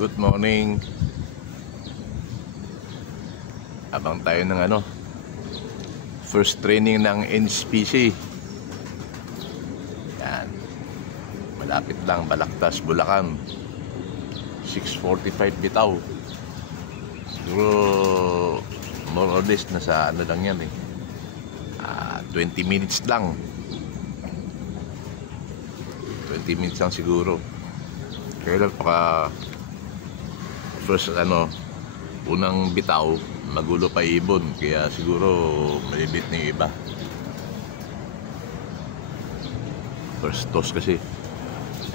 Good morning. Abang tayo ng first training ng NSPC. Yan. Malapit lang, Balagtas, Bulacan. 6:45 bitaw. Siguro more or less nasa lang yan 20 minutes lang. 20 minutes lang siguro. Kaya lang first unang bitaw, magulo pa ibon, kaya siguro malibit na yung iba. First toss kasi,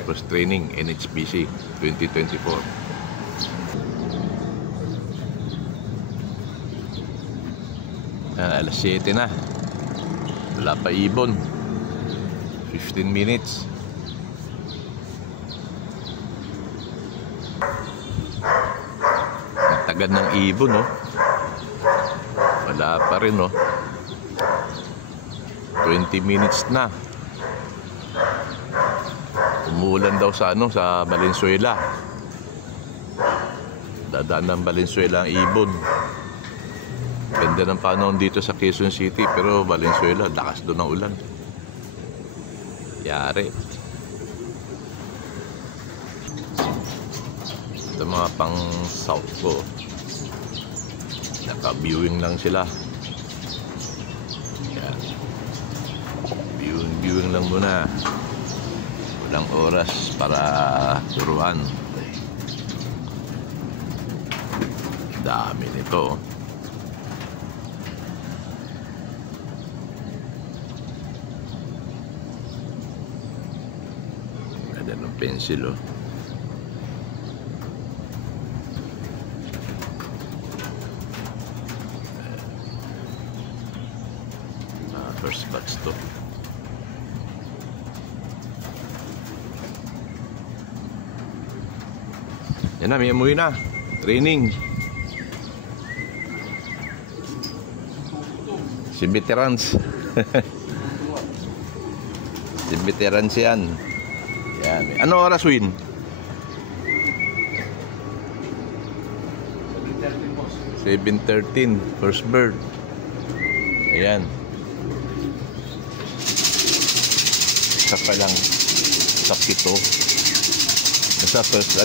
first training NHPC 2024. Alas 7 na, wala pa ibon. 15 minutes. Tagad ng ibon, wala pa rin, 20 minutes na. Umuulan daw sa Valenzuela. Dadaan ng Valenzuela ang ibon. Ganda ng panahon dito sa Quezon City, pero Valenzuela, lakas doon ng ulan. Yari. Ito mga pang south ko, naka-viewing lang sila. Yan. Viewing lang muna. Walang oras para turuan. Dami nito. Ganda ng pencil, first batch to. Yan na, may umuwi na. Training. Si veterans. Si veterans yan. Yan. Ano oras, Win? 7:13. First bird. Ayan. Isa pa lang sa 7. Basta first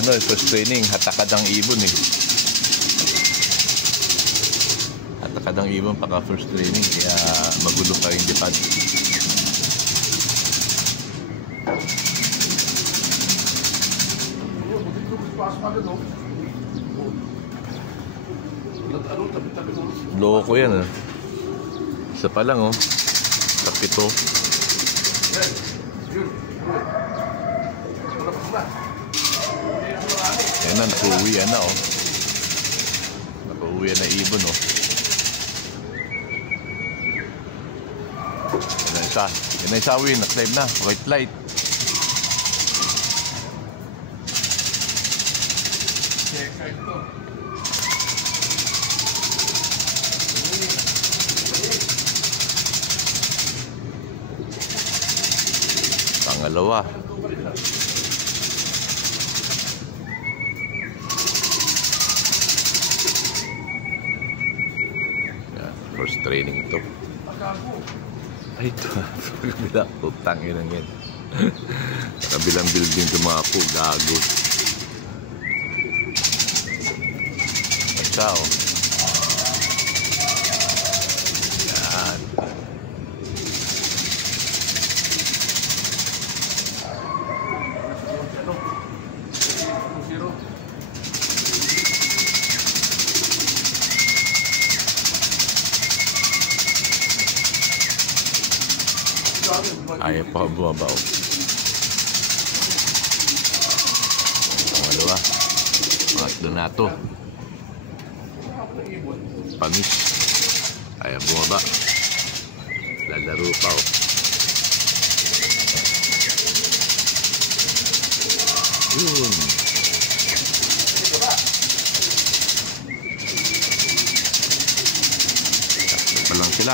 training, hatakad ang ibon hatakad ang ibon pagka first training, kaya magulo pa yung dipad. Loko yan, isa pa lang, sa 7. Yan na, nakauwian na, nakauwian na ibon, yan na isa, Win, naka-live na, white light. Pangalawa. Yan, first training ito. Ay, ito. Kabilang utang yun yan. Kabilang building tumapo. Gago. Ikaw. Yan. Ayaw pa bumabaw. Pangalawa, pangatlo na ito. Panis. Ayaw bumaba. Lalaro pa, Yun. Tatlo pa lang sila.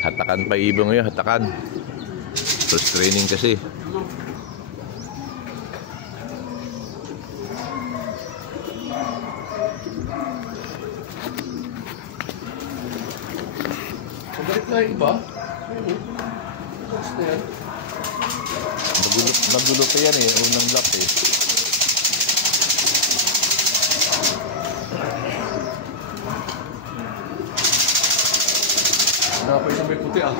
Hatakan pa ibon ngayon, hatakan. First training kasi. Pagalit na yung iba. Nagulo pa yan eh. Unang lap eh. Napay sa may puti ah.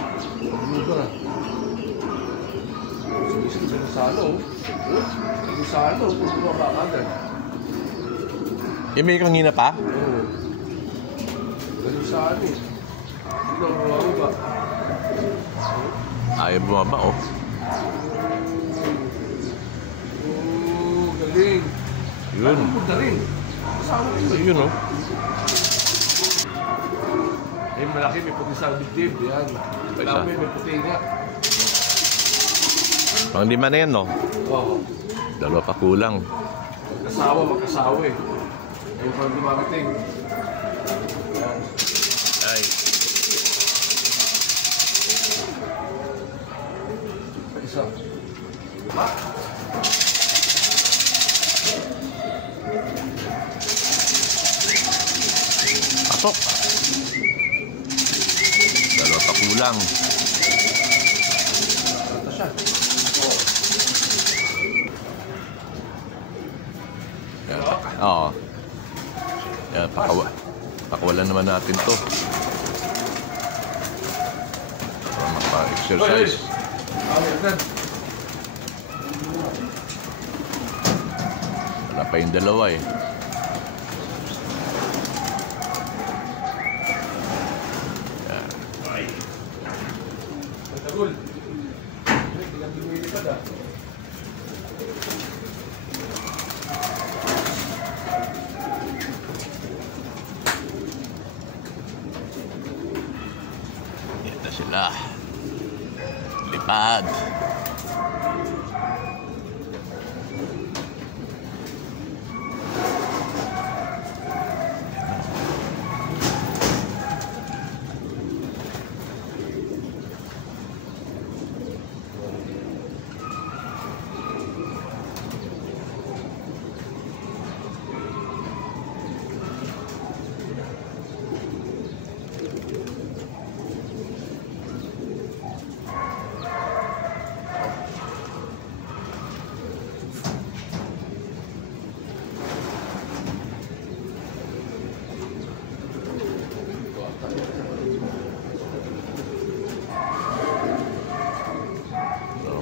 Lugar ah. Sinusalo. Sinusalo. Puno ba agad? Eh, may kanina pa? Oo. Ganun sa ano eh. Ito, bumawa ba? Ayaw bumaba oh. Oo, galing. Yun. Punta rin. Kasama rin ba? Yun oh. Eh, malaki may puti sa dibdib. Yan. Malaki may puti nga. Pang lima na yan no? Oo. Dalawa pa kulang. Magkasawa eh. Ayun parang dumarating. Yan. Ay. Isa. Pasok. Dalawa pa kulang. Ito siya. Yan. Oo. Yan, pakawalan naman natin to. Para mapa-exercise. Wala pa yung dalawa eh. Tagul. Hindi lang lumilipad ah. Ito sila. Lipad.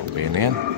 Okay na yan.